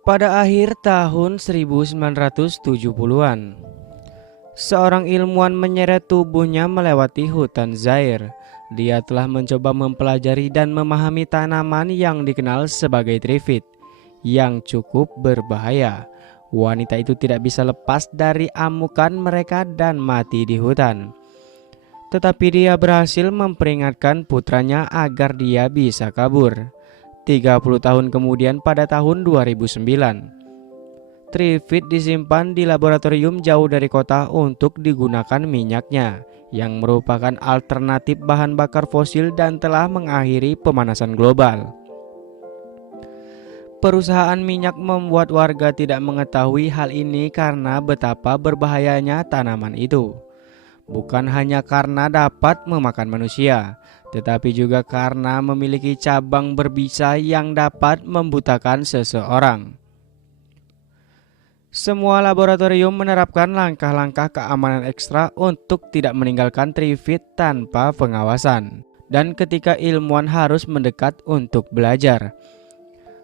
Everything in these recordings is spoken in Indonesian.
Pada akhir tahun 1970-an, seorang ilmuwan menyeret tubuhnya melewati hutan Zaire. Dia telah mencoba mempelajari dan memahami tanaman yang dikenal sebagai trifid, yang cukup berbahaya. Wanita itu tidak bisa lepas dari amukan mereka dan mati di hutan. Tetapi dia berhasil memperingatkan putranya agar dia bisa kabur. 30 tahun kemudian pada tahun 2009, trifid disimpan di laboratorium jauh dari kota untuk digunakan minyaknya, yang merupakan alternatif bahan bakar fosil dan telah mengakhiri pemanasan global. Perusahaan minyak membuat warga tidak mengetahui hal ini karena betapa berbahayanya tanaman itu. Bukan hanya karena dapat memakan manusia, tetapi juga karena memiliki cabang berbisa yang dapat membutakan seseorang. Semua laboratorium menerapkan langkah-langkah keamanan ekstra untuk tidak meninggalkan trifid tanpa pengawasan. Dan ketika ilmuwan harus mendekat untuk belajar,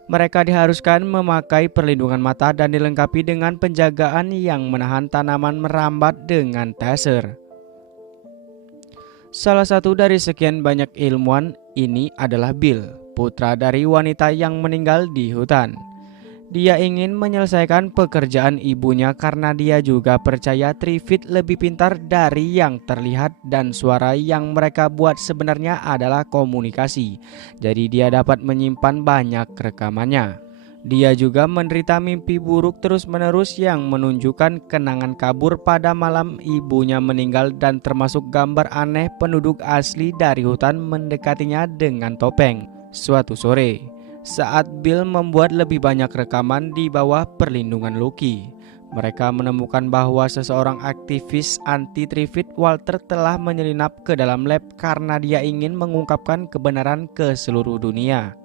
mereka diharuskan memakai perlindungan mata dan dilengkapi dengan penjagaan yang menahan tanaman merambat dengan taser. Salah satu dari sekian banyak ilmuwan ini adalah Bill, putra dari wanita yang meninggal di hutan. Dia ingin menyelesaikan pekerjaan ibunya karena dia juga percaya trifid lebih pintar dari yang terlihat dan suara yang mereka buat sebenarnya adalah komunikasi. Jadi dia dapat menyimpan banyak rekamannya. Dia juga menderita mimpi buruk terus-menerus yang menunjukkan kenangan kabur pada malam ibunya meninggal dan termasuk gambar aneh penduduk asli dari hutan mendekatinya dengan topeng. Suatu sore, saat Bill membuat lebih banyak rekaman di bawah perlindungan Lucky, mereka menemukan bahwa seseorang aktivis anti-trifid, Walter, telah menyelinap ke dalam lab karena dia ingin mengungkapkan kebenaran ke seluruh dunia.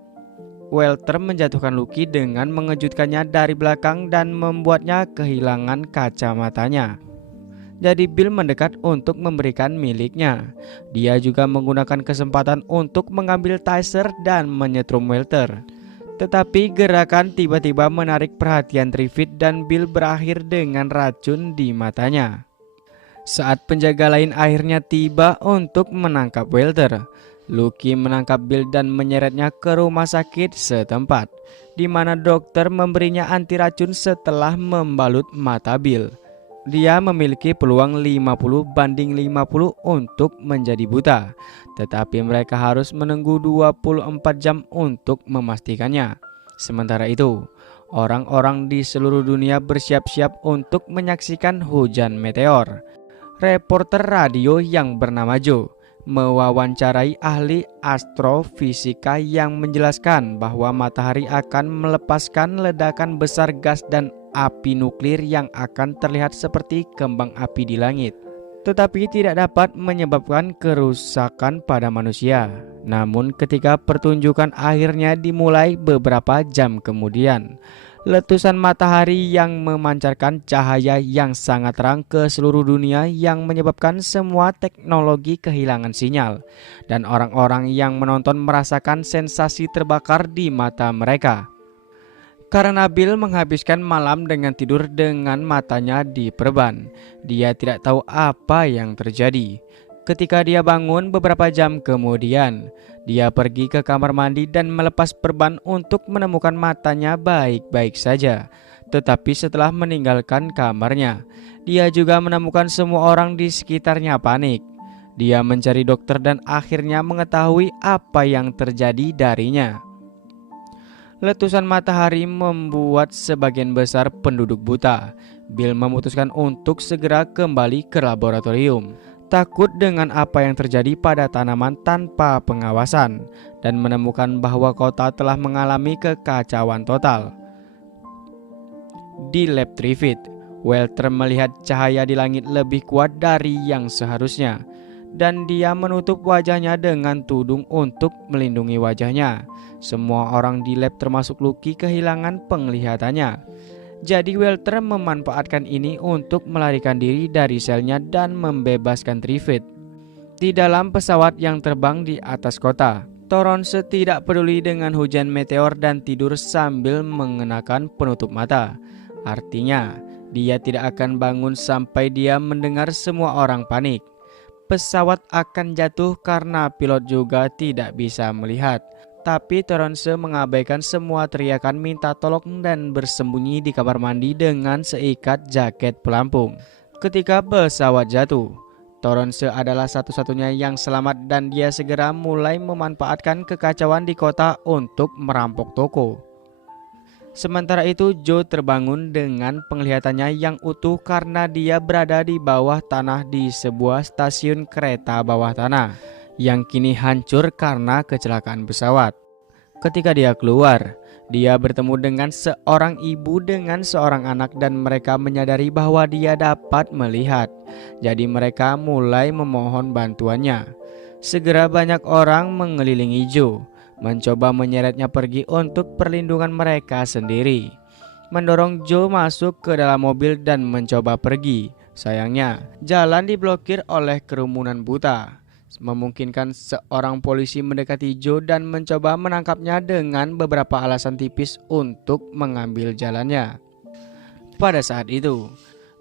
Walter menjatuhkan Lucky dengan mengejutkannya dari belakang dan membuatnya kehilangan kacamatanya. Jadi Bill mendekat untuk memberikan miliknya. Dia juga menggunakan kesempatan untuk mengambil taser dan menyetrum Walter. Tetapi gerakan tiba-tiba menarik perhatian trifid dan Bill berakhir dengan racun di matanya. Saat penjaga lain akhirnya tiba untuk menangkap Walter, Lucky menangkap Bill dan menyeretnya ke rumah sakit setempat, di mana dokter memberinya anti racun setelah membalut mata Bill. Dia memiliki peluang 50-50 untuk menjadi buta, tetapi mereka harus menunggu 24 jam untuk memastikannya. Sementara itu, orang-orang di seluruh dunia bersiap-siap untuk menyaksikan hujan meteor. Reporter radio yang bernama Joe mewawancarai ahli astrofisika yang menjelaskan bahwa matahari akan melepaskan ledakan besar gas dan api nuklir yang akan terlihat seperti kembang api di langit, tetapi tidak dapat menyebabkan kerusakan pada manusia. Namun ketika pertunjukan akhirnya dimulai beberapa jam kemudian, letusan matahari yang memancarkan cahaya yang sangat terang ke seluruh dunia yang menyebabkan semua teknologi kehilangan sinyal, dan orang-orang yang menonton merasakan sensasi terbakar di mata mereka. Karena Bill menghabiskan malam dengan tidur dengan matanya diperban, dia tidak tahu apa yang terjadi. Ketika dia bangun beberapa jam kemudian, dia pergi ke kamar mandi dan melepas perban untuk menemukan matanya baik-baik saja. Tetapi setelah meninggalkan kamarnya, dia juga menemukan semua orang di sekitarnya panik. Dia mencari dokter dan akhirnya mengetahui apa yang terjadi darinya. Letusan matahari membuat sebagian besar penduduk buta. Bill memutuskan untuk segera kembali ke laboratorium, takut dengan apa yang terjadi pada tanaman tanpa pengawasan, dan menemukan bahwa kota telah mengalami kekacauan total. Di lab trifid, Walter melihat cahaya di langit lebih kuat dari yang seharusnya, dan dia menutup wajahnya dengan tudung untuk melindungi wajahnya. Semua orang di lab termasuk Lucky kehilangan penglihatannya. Jadi Walter memanfaatkan ini untuk melarikan diri dari selnya dan membebaskan trifid. Di dalam pesawat yang terbang di atas kota, Toronse tidak peduli dengan hujan meteor dan tidur sambil mengenakan penutup mata. Artinya, dia tidak akan bangun sampai dia mendengar semua orang panik. Pesawat akan jatuh karena pilot juga tidak bisa melihat. Tapi Toronse mengabaikan semua teriakan minta tolong dan bersembunyi di kamar mandi dengan seikat jaket pelampung. Ketika pesawat jatuh, Toronse adalah satu-satunya yang selamat dan dia segera mulai memanfaatkan kekacauan di kota untuk merampok toko. Sementara itu Joe terbangun dengan penglihatannya yang utuh karena dia berada di bawah tanah di sebuah stasiun kereta bawah tanah yang kini hancur karena kecelakaan pesawat. Ketika dia keluar, dia bertemu dengan seorang ibu dengan seorang anak dan mereka menyadari bahwa dia dapat melihat. Jadi mereka mulai memohon bantuannya. Segera banyak orang mengelilingi Joe, mencoba menyeretnya pergi untuk perlindungan mereka sendiri. Mendorong Joe masuk ke dalam mobil dan mencoba pergi. Sayangnya, jalan diblokir oleh kerumunan buta, memungkinkan seorang polisi mendekati Joe dan mencoba menangkapnya dengan beberapa alasan tipis untuk mengambil jalannya. Pada saat itu,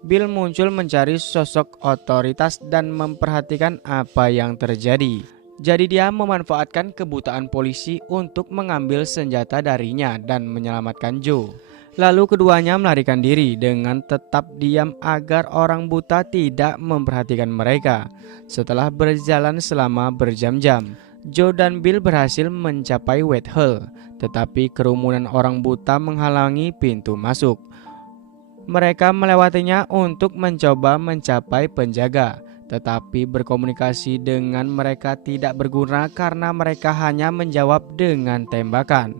Bill muncul mencari sosok otoritas dan memperhatikan apa yang terjadi. Jadi dia memanfaatkan kebutaan polisi untuk mengambil senjata darinya dan menyelamatkan Joe. Lalu keduanya melarikan diri dengan tetap diam agar orang buta tidak memperhatikan mereka. Setelah berjalan selama berjam-jam, Joe dan Bill berhasil mencapai Whitehall, tetapi kerumunan orang buta menghalangi pintu masuk. Mereka melewatinya untuk mencoba mencapai penjaga, tetapi berkomunikasi dengan mereka tidak berguna karena mereka hanya menjawab dengan tembakan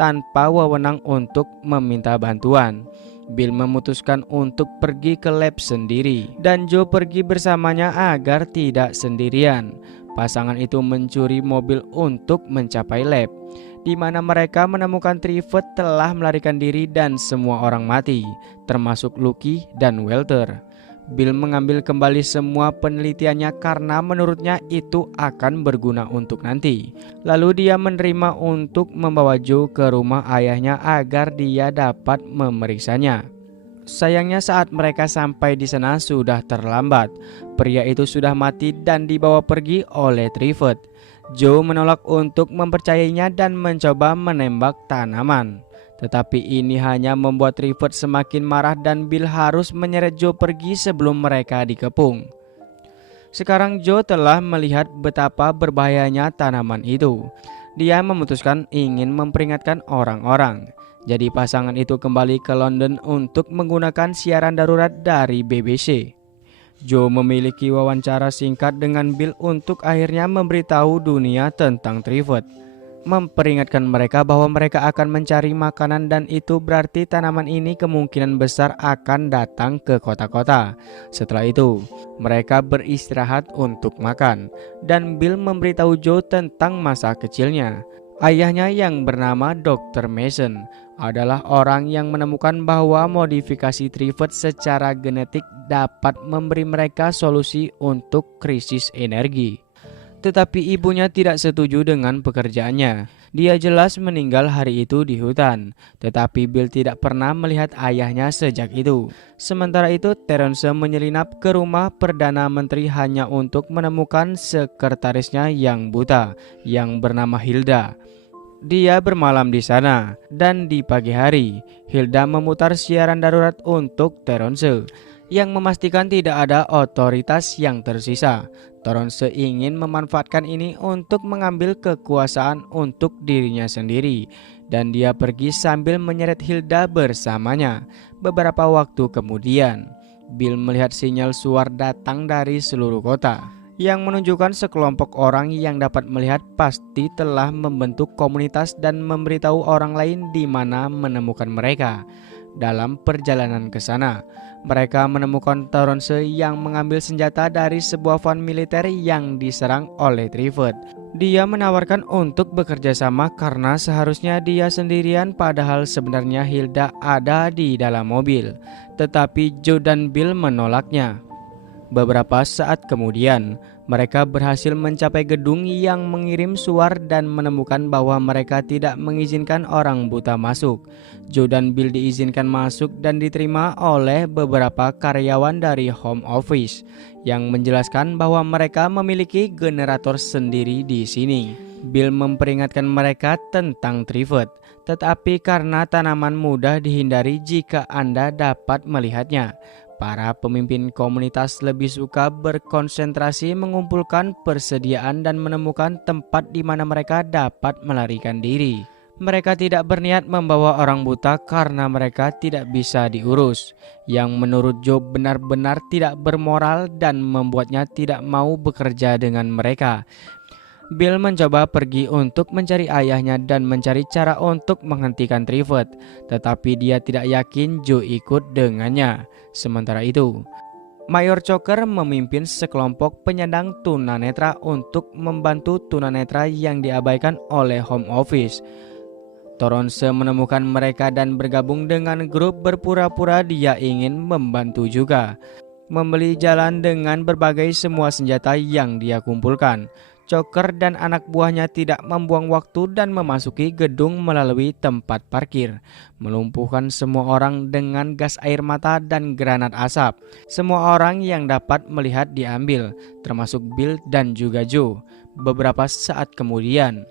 tanpa wewenang untuk meminta bantuan. Bill memutuskan untuk pergi ke lab sendiri dan Joe pergi bersamanya agar tidak sendirian. Pasangan itu mencuri mobil untuk mencapai lab, di mana mereka menemukan Triffitt telah melarikan diri dan semua orang mati, termasuk Lucky dan Walter. Bill mengambil kembali semua penelitiannya karena menurutnya itu akan berguna untuk nanti. Lalu dia menerima untuk membawa Joe ke rumah ayahnya agar dia dapat memeriksanya. Sayangnya saat mereka sampai di sana sudah terlambat. Pria itu sudah mati dan dibawa pergi oleh Triffitt. Joe menolak untuk mempercayainya dan mencoba menembak tanaman. Tetapi ini hanya membuat Triffitt semakin marah dan Bill harus menyeret Joe pergi sebelum mereka dikepung. Sekarang Joe telah melihat betapa berbahayanya tanaman itu. Dia memutuskan ingin memperingatkan orang-orang. Jadi pasangan itu kembali ke London untuk menggunakan siaran darurat dari BBC. Joe memiliki wawancara singkat dengan Bill untuk akhirnya memberitahu dunia tentang Triffitt, memperingatkan mereka bahwa mereka akan mencari makanan dan itu berarti tanaman ini kemungkinan besar akan datang ke kota-kota. Setelah itu, mereka beristirahat untuk makan dan Bill memberitahu Joe tentang masa kecilnya. Ayahnya yang bernama Dr. Mason adalah orang yang menemukan bahwa modifikasi Triffitt secara genetik dapat memberi mereka solusi untuk krisis energi. Tetapi ibunya tidak setuju dengan pekerjaannya. Dia jelas meninggal hari itu di hutan, tetapi Bill tidak pernah melihat ayahnya sejak itu. Sementara itu, Terence menyelinap ke rumah Perdana Menteri hanya untuk menemukan sekretarisnya yang buta, yang bernama Hilda. Dia bermalam di sana, dan di pagi hari, Hilda memutar siaran darurat untuk Terence, yang memastikan tidak ada otoritas yang tersisa. Terence ingin memanfaatkan ini untuk mengambil kekuasaan untuk dirinya sendiri, dan dia pergi sambil menyeret Hilda bersamanya. Beberapa waktu kemudian, Bill melihat sinyal suar datang dari seluruh kota, yang menunjukkan sekelompok orang yang dapat melihat pasti telah membentuk komunitas dan memberitahu orang lain di mana menemukan mereka. Dalam perjalanan ke sana, mereka menemukan Terence yang mengambil senjata dari sebuah van militer yang diserang oleh Triffitt. Dia menawarkan untuk bekerja sama karena seharusnya dia sendirian, padahal sebenarnya Hilda ada di dalam mobil. Tetapi Joe dan Bill menolaknya. Beberapa saat kemudian, Mereka berhasil mencapai gedung yang mengirim suar dan menemukan bahwa mereka tidak mengizinkan orang buta masuk. Joe dan Bill diizinkan masuk dan diterima oleh beberapa karyawan dari home office yang menjelaskan bahwa mereka memiliki generator sendiri di sini. Bill memperingatkan mereka tentang trifid, tetapi karena tanaman mudah dihindari jika Anda dapat melihatnya, para pemimpin komunitas lebih suka berkonsentrasi mengumpulkan persediaan dan menemukan tempat di mana mereka dapat melarikan diri. Mereka tidak berniat membawa orang buta karena mereka tidak bisa diurus, yang menurut Joe benar-benar tidak bermoral dan membuatnya tidak mau bekerja dengan mereka. Bill mencoba pergi untuk mencari ayahnya dan mencari cara untuk menghentikan trifid, tetapi dia tidak yakin Joe ikut dengannya. Sementara itu, Mayor Coker memimpin sekelompok penyandang tunanetra untuk membantu tunanetra yang diabaikan oleh home office. Toronse menemukan mereka dan bergabung dengan grup berpura-pura dia ingin membantu juga, membeli jalan dengan berbagai semua senjata yang dia kumpulkan. Coker dan anak buahnya tidak membuang waktu dan memasuki gedung melalui tempat parkir, melumpuhkan semua orang dengan gas air mata dan granat asap. Semua orang yang dapat melihat diambil, termasuk Bill dan juga Joe. Beberapa saat kemudian,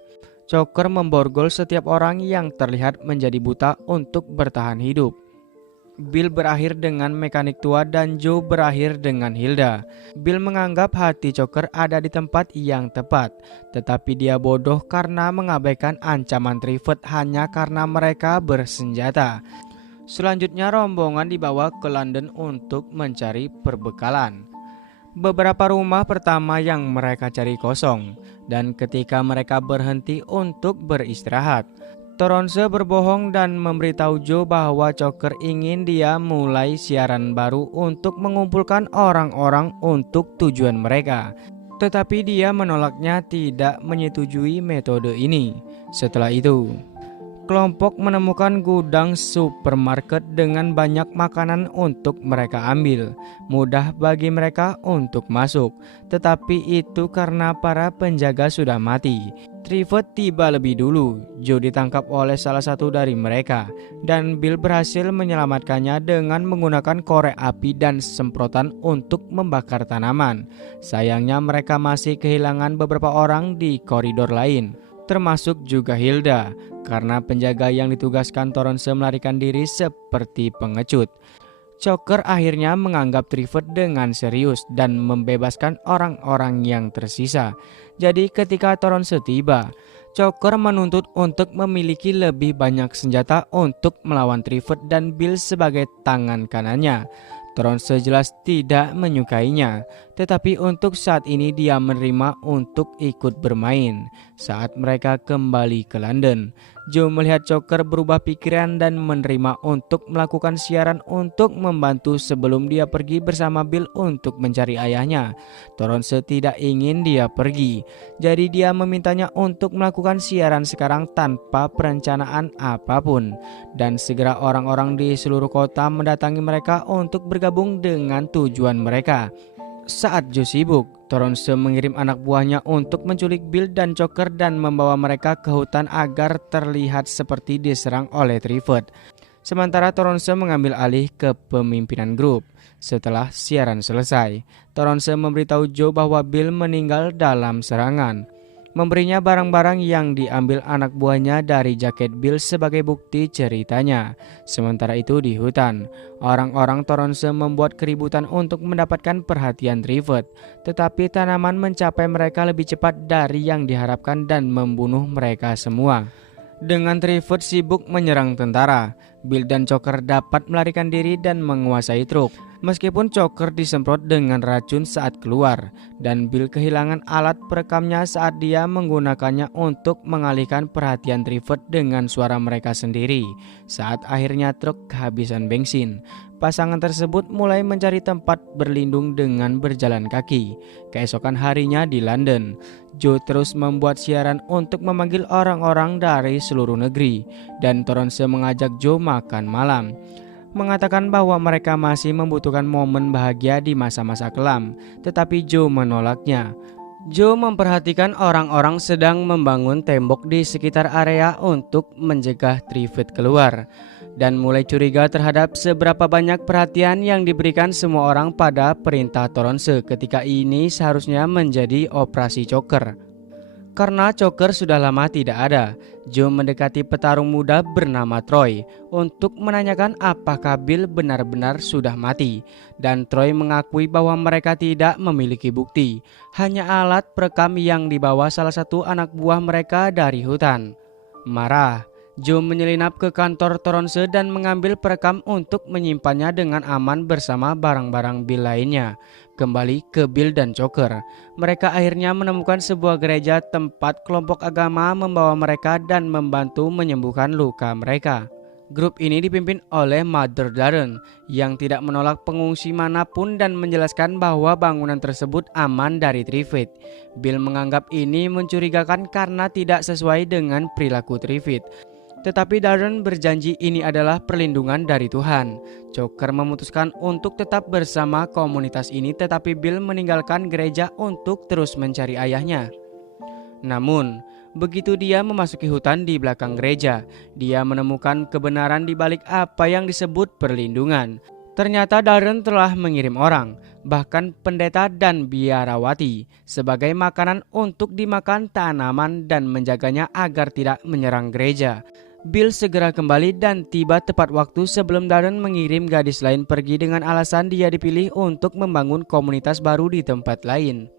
Coker memborgol setiap orang yang terlihat menjadi buta untuk bertahan hidup. Bill berakhir dengan mekanik tua dan Joe berakhir dengan Hilda. Bill menganggap hati Coker ada di tempat yang tepat, tetapi dia bodoh karena mengabaikan ancaman trifid hanya karena mereka bersenjata. Selanjutnya rombongan dibawa ke London untuk mencari perbekalan. Beberapa rumah pertama yang mereka cari kosong, dan ketika mereka berhenti untuk beristirahat, Toronse berbohong dan memberitahu Joe bahwa Coker ingin dia mulai siaran baru untuk mengumpulkan orang-orang untuk tujuan mereka. Tetapi dia menolaknya, tidak menyetujui metode ini. Setelah itu, kelompok menemukan gudang supermarket dengan banyak makanan untuk mereka ambil. Mudah bagi mereka untuk masuk, tetapi itu karena para penjaga sudah mati. Trifid tiba lebih dulu. Joe ditangkap oleh salah satu dari mereka, dan Bill berhasil menyelamatkannya dengan menggunakan korek api dan semprotan untuk membakar tanaman. Sayangnya mereka masih kehilangan beberapa orang di koridor lain, termasuk juga Hilda, karena penjaga yang ditugaskan Toronse melarikan diri seperti pengecut. Coker akhirnya menganggap trifid dengan serius dan membebaskan orang-orang yang tersisa. Jadi ketika Toronse tiba, Coker menuntut untuk memiliki lebih banyak senjata untuk melawan trifid dan Bill sebagai tangan kanannya. Toronse jelas tidak menyukainya, tetapi untuk saat ini dia menerima untuk ikut bermain. Saat mereka kembali ke London, Joe melihat Coker berubah pikiran dan menerima untuk melakukan siaran untuk membantu sebelum dia pergi bersama Bill untuk mencari ayahnya. Toronse tidak ingin dia pergi, jadi dia memintanya untuk melakukan siaran sekarang tanpa perencanaan apapun. Dan segera orang-orang di seluruh kota mendatangi mereka untuk bergabung dengan tujuan mereka. Saat Joe sibuk, Toronse mengirim anak buahnya untuk menculik Bill dan Coker dan membawa mereka ke hutan agar terlihat seperti diserang oleh trifid. Sementara Toronse mengambil alih kepemimpinan grup. Setelah siaran selesai, Toronse memberitahu Joe bahwa Bill meninggal dalam serangan, memberinya barang-barang yang diambil anak buahnya dari jaket Bill sebagai bukti ceritanya. Sementara itu di hutan, orang-orang Toronse membuat keributan untuk mendapatkan perhatian trifid, tetapi tanaman mencapai mereka lebih cepat dari yang diharapkan dan membunuh mereka semua. Dengan trifid sibuk menyerang tentara, Bill dan Coker dapat melarikan diri dan menguasai truk. Meskipun Coker disemprot dengan racun saat keluar, dan Bill kehilangan alat perekamnya saat dia menggunakannya untuk mengalihkan perhatian trifid dengan suara mereka sendiri. Saat akhirnya truk kehabisan bensin, pasangan tersebut mulai mencari tempat berlindung dengan berjalan kaki. Keesokan harinya di London, Joe terus membuat siaran untuk memanggil orang-orang dari seluruh negeri, dan Toronse mengajak Joe makan malam. mengatakan bahwa mereka masih membutuhkan momen bahagia di masa-masa kelam, tetapi Joe menolaknya. Joe memperhatikan orang-orang sedang membangun tembok di sekitar area untuk mencegah Trifid keluar, dan mulai curiga terhadap seberapa banyak perhatian yang diberikan semua orang pada perintah Toronse ketika ini seharusnya menjadi operasi Choker. Karena Choker sudah lama tidak ada, Joe mendekati petarung muda bernama Troy untuk menanyakan apakah Bill benar-benar sudah mati. Dan Troy mengakui bahwa mereka tidak memiliki bukti, hanya alat perekam yang dibawa salah satu anak buah mereka dari hutan. Marah, Joe menyelinap ke kantor Toronse dan mengambil perekam untuk menyimpannya dengan aman bersama barang-barang Bill lainnya. Kembali ke Bill dan Choker, mereka akhirnya menemukan sebuah gereja tempat kelompok agama membawa mereka dan membantu menyembuhkan luka mereka. Grup ini dipimpin oleh Mother Darren yang tidak menolak pengungsi manapun dan menjelaskan bahwa bangunan tersebut aman dari Trifid. Bill menganggap ini mencurigakan karena tidak sesuai dengan perilaku Trifid. Tetapi Darren berjanji ini adalah perlindungan dari Tuhan. Choker memutuskan untuk tetap bersama komunitas ini, tetapi Bill meninggalkan gereja untuk terus mencari ayahnya. Namun, begitu dia memasuki hutan di belakang gereja, dia menemukan kebenaran di balik apa yang disebut perlindungan. Ternyata Darren telah mengirim orang, bahkan pendeta dan biarawati, sebagai makanan untuk dimakan tanaman dan menjaganya agar tidak menyerang gereja. Bill segera kembali dan tiba tepat waktu sebelum Darren mengirim gadis lain pergi dengan alasan dia dipilih untuk membangun komunitas baru di tempat lain.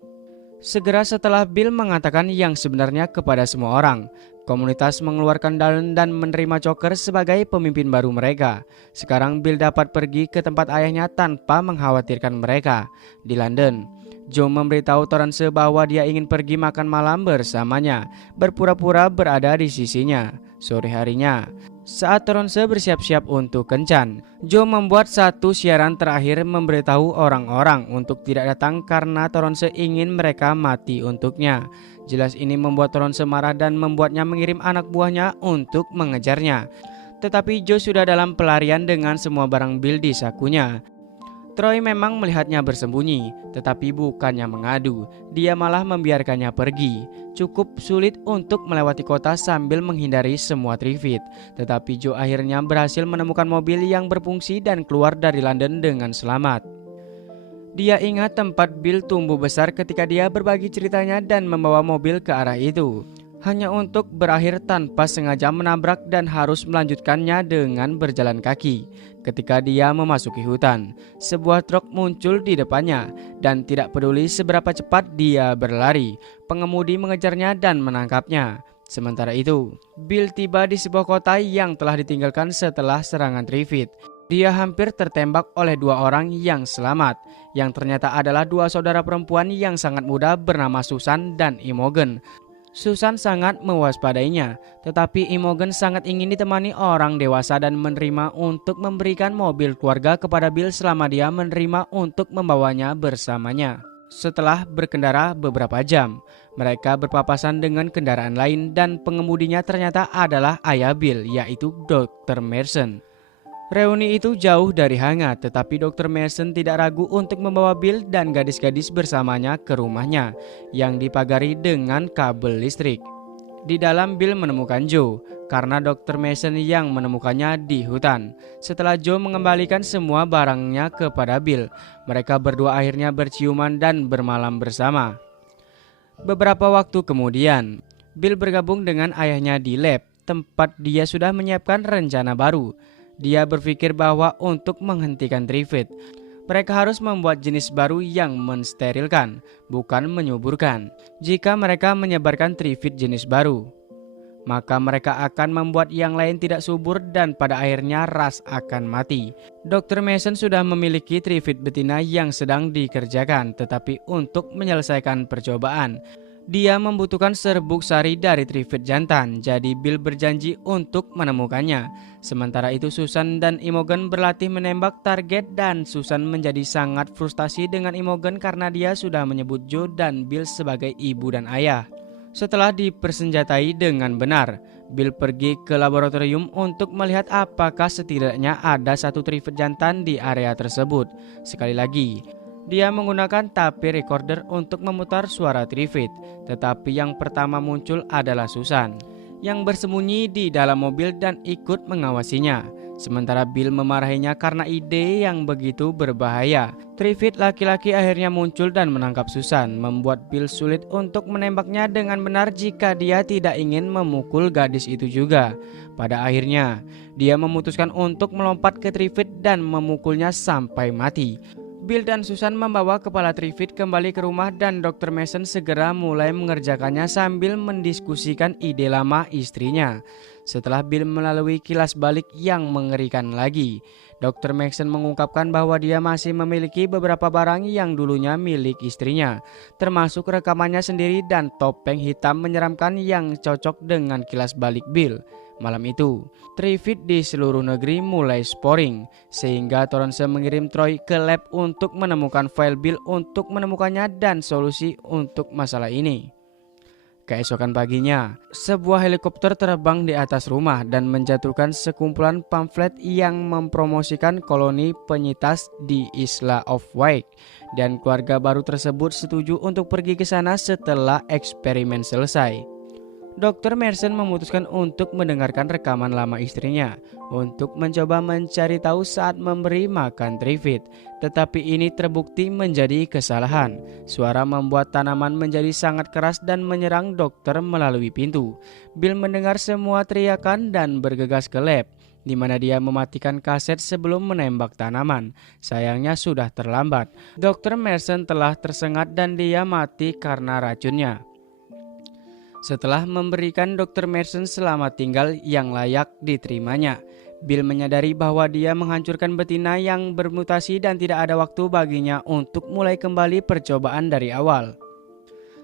Segera setelah Bill mengatakan yang sebenarnya kepada semua orang, komunitas mengeluarkan Darren dan menerima Choker sebagai pemimpin baru mereka. Sekarang Bill dapat pergi ke tempat ayahnya tanpa mengkhawatirkan mereka. Di London, Joe memberitahu Toronse bahwa dia ingin pergi makan malam bersamanya, berpura-pura berada di sisinya. Sore harinya, saat Toronse bersiap-siap untuk kencan, Joe membuat satu siaran terakhir memberitahu orang-orang untuk tidak datang karena Toronse ingin mereka mati untuknya. Jelas ini membuat Toronse marah dan membuatnya mengirim anak buahnya untuk mengejarnya. Tetapi Joe sudah dalam pelarian dengan semua barang Bill di sakunya. Troy memang melihatnya bersembunyi, tetapi bukannya mengadu, dia malah membiarkannya pergi. Cukup sulit untuk melewati kota sambil menghindari semua Trifid, tetapi Joe akhirnya berhasil menemukan mobil yang berfungsi dan keluar dari London dengan selamat. Dia ingat tempat Bill tumbuh besar ketika dia berbagi ceritanya dan membawa mobil ke arah itu, hanya untuk berakhir tanpa sengaja menabrak dan harus melanjutkannya dengan berjalan kaki. Ketika dia memasuki hutan, sebuah truk muncul di depannya dan tidak peduli seberapa cepat dia berlari, pengemudi mengejarnya dan menangkapnya. Sementara itu, Bill tiba di sebuah kota yang telah ditinggalkan setelah serangan Trifid. Dia hampir tertembak oleh dua orang yang selamat, yang ternyata adalah dua saudara perempuan yang sangat muda bernama Susan dan Imogen. Susan sangat mewaspadainya, tetapi Imogen sangat ingin ditemani orang dewasa dan menerima untuk memberikan mobil keluarga kepada Bill selama dia menerima untuk membawanya bersamanya. Setelah berkendara beberapa jam, mereka berpapasan dengan kendaraan lain dan pengemudinya ternyata adalah ayah Bill, yaitu Dr. Mason. Reuni itu jauh dari hangat, tetapi Dr. Mason tidak ragu untuk membawa Bill dan gadis-gadis bersamanya ke rumahnya yang dipagari dengan kabel listrik. Di dalam Bill menemukan Joe, karena Dr. Mason yang menemukannya di hutan. Setelah Joe mengembalikan semua barangnya kepada Bill, mereka berdua akhirnya berciuman dan bermalam bersama. Beberapa waktu kemudian, Bill bergabung dengan ayahnya di lab, tempat dia sudah menyiapkan rencana baru. Dia berpikir bahwa untuk menghentikan Trifid, mereka harus membuat jenis baru yang mensterilkan, bukan menyuburkan. Jika mereka menyebarkan Trifid jenis baru, maka mereka akan membuat yang lain tidak subur dan pada akhirnya ras akan mati. Dr. Mason sudah memiliki Trifid betina yang sedang dikerjakan, tetapi untuk menyelesaikan percobaan, dia membutuhkan serbuk sari dari Trifid jantan, jadi Bill berjanji untuk menemukannya. Sementara itu Susan dan Imogen berlatih menembak target dan Susan menjadi sangat frustasi dengan Imogen karena dia sudah menyebut Joe dan Bill sebagai ibu dan ayah. Setelah dipersenjatai dengan benar, Bill pergi ke laboratorium untuk melihat apakah setidaknya ada satu trifid jantan di area tersebut. Sekali lagi, dia menggunakan tape recorder untuk memutar suara trifid, tetapi yang pertama muncul adalah Susan yang bersembunyi di dalam mobil dan ikut mengawasinya. Sementara Bill memarahinya karena ide yang begitu berbahaya. Trifid laki-laki akhirnya muncul dan menangkap Susan, membuat Bill sulit untuk menembaknya dengan benar jika dia tidak ingin memukul gadis itu juga. Pada akhirnya, dia memutuskan untuk melompat ke Trifid dan memukulnya sampai mati. Bill dan Susan membawa kepala Trifid kembali ke rumah dan Dr. Mason segera mulai mengerjakannya sambil mendiskusikan ide lama istrinya. Setelah Bill melalui kilas balik yang mengerikan lagi, Dr. Mason mengungkapkan bahwa dia masih memiliki beberapa barang yang dulunya milik istrinya, termasuk rekamannya sendiri dan topeng hitam menyeramkan yang cocok dengan kilas balik Bill. Malam itu, trifid di seluruh negeri mulai sporing, sehingga Torrance mengirim Troy ke lab untuk menemukan file Bill untuk menemukannya dan solusi untuk masalah ini. Keesokan paginya, sebuah helikopter terbang di atas rumah dan menjatuhkan sekumpulan pamflet yang mempromosikan koloni penyitas di Isla of Wight, dan keluarga baru tersebut setuju untuk pergi ke sana setelah eksperimen selesai. Dr. Mason memutuskan untuk mendengarkan rekaman lama istrinya untuk mencoba mencari tahu saat memberi makan trifid, tetapi ini terbukti menjadi kesalahan. Suara membuat tanaman menjadi sangat keras dan menyerang dokter melalui pintu. Bill mendengar semua teriakan dan bergegas ke lab, di mana dia mematikan kaset sebelum menembak tanaman. Sayangnya sudah terlambat. Dr. Mason telah tersengat dan dia mati karena racunnya. Setelah memberikan Dr. Mason selamat tinggal yang layak diterimanya, Bill menyadari bahwa dia menghancurkan betina yang bermutasi dan tidak ada waktu baginya untuk mulai kembali percobaan dari awal.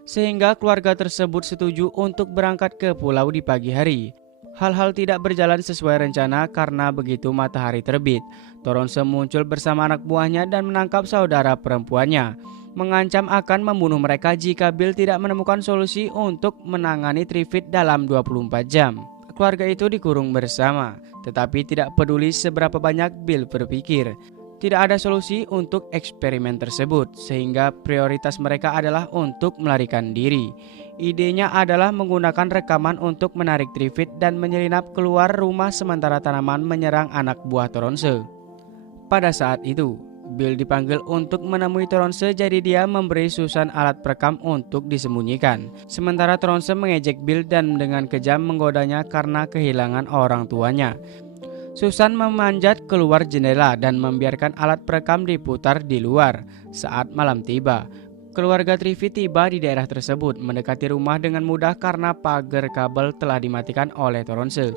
Sehingga keluarga tersebut setuju untuk berangkat ke pulau di pagi hari. Hal-hal tidak berjalan sesuai rencana karena begitu matahari terbit, Torrance muncul bersama anak buahnya dan menangkap saudara perempuannya, mengancam akan membunuh mereka jika Bill tidak menemukan solusi untuk menangani trifid dalam 24 jam. Keluarga itu dikurung bersama, tetapi tidak peduli seberapa banyak Bill berpikir. Tidak ada solusi untuk eksperimen tersebut, sehingga prioritas mereka adalah untuk melarikan diri. Idenya adalah menggunakan rekaman untuk menarik trifid dan menyelinap keluar rumah sementara tanaman menyerang anak buah Torrance. Pada saat itu, Bill dipanggil untuk menemui Torrance, jadi dia memberi Susan alat perekam untuk disembunyikan. Sementara Torrance mengejek Bill dan dengan kejam menggodanya karena kehilangan orang tuanya. Susan memanjat keluar jendela dan membiarkan alat perekam diputar di luar. Saat malam tiba, keluarga Trifid tiba di daerah tersebut, mendekati rumah dengan mudah karena pagar kabel telah dimatikan oleh Torrance.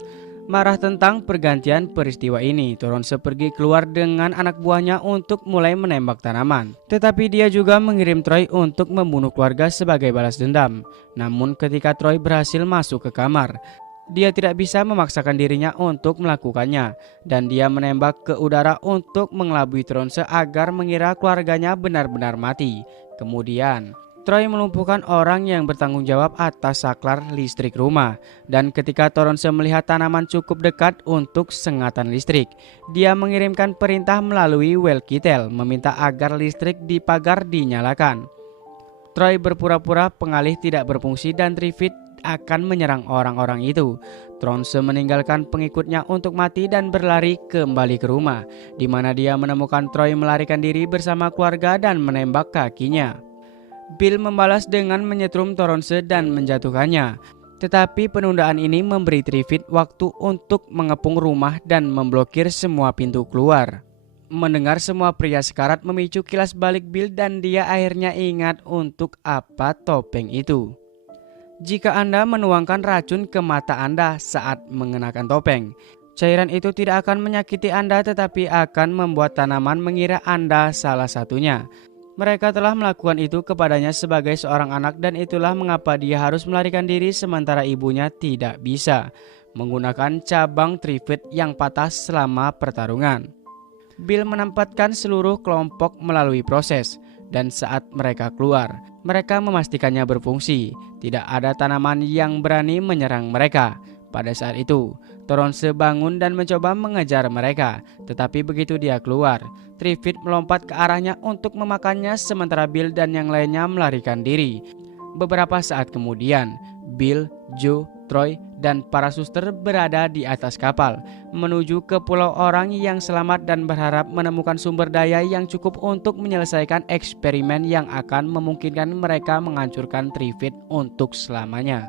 Marah tentang pergantian peristiwa ini, Torrance pergi keluar dengan anak buahnya untuk mulai menembak tanaman. Tetapi dia juga mengirim Troy untuk membunuh keluarga sebagai balas dendam. Namun ketika Troy berhasil masuk ke kamar, dia tidak bisa memaksakan dirinya untuk melakukannya, dan dia menembak ke udara untuk mengelabui Torrance agar mengira keluarganya benar-benar mati. Kemudian, Troy melumpuhkan orang yang bertanggung jawab atas saklar listrik rumah, dan ketika Torrance melihat tanaman cukup dekat untuk sengatan listrik, dia mengirimkan perintah melalui walkie-talkie meminta agar listrik di pagar dinyalakan. Troy berpura-pura pengalih tidak berfungsi dan trifid akan menyerang orang-orang itu. Torrance meninggalkan pengikutnya untuk mati dan berlari kembali ke rumah, di mana dia menemukan Troy melarikan diri bersama keluarga dan menembak kakinya. Bill membalas dengan menyetrum Torrance dan menjatuhkannya. Tetapi penundaan ini memberi Trifid waktu untuk mengepung rumah dan memblokir semua pintu keluar. Mendengar semua pria sekarat memicu kilas balik Bill dan dia akhirnya ingat untuk apa topeng itu. Jika Anda menuangkan racun ke mata Anda saat mengenakan topeng, cairan itu tidak akan menyakiti Anda tetapi akan membuat tanaman mengira Anda salah satunya. Mereka telah melakukan itu kepadanya sebagai seorang anak dan itulah mengapa dia harus melarikan diri sementara ibunya tidak bisa, menggunakan cabang trifid yang patah selama pertarungan. Bill menempatkan seluruh kelompok melalui proses, dan saat mereka keluar, mereka memastikannya berfungsi. Tidak ada tanaman yang berani menyerang mereka. Pada saat itu, Toronse bangun dan mencoba mengejar mereka. Tetapi begitu dia keluar, Triffitt melompat ke arahnya untuk memakannya sementara Bill dan yang lainnya melarikan diri. Beberapa saat kemudian, Bill, Joe, Troy, dan para suster berada di atas kapal menuju ke pulau orang yang selamat dan berharap menemukan sumber daya yang cukup untuk menyelesaikan eksperimen yang akan memungkinkan mereka menghancurkan Triffitt untuk selamanya.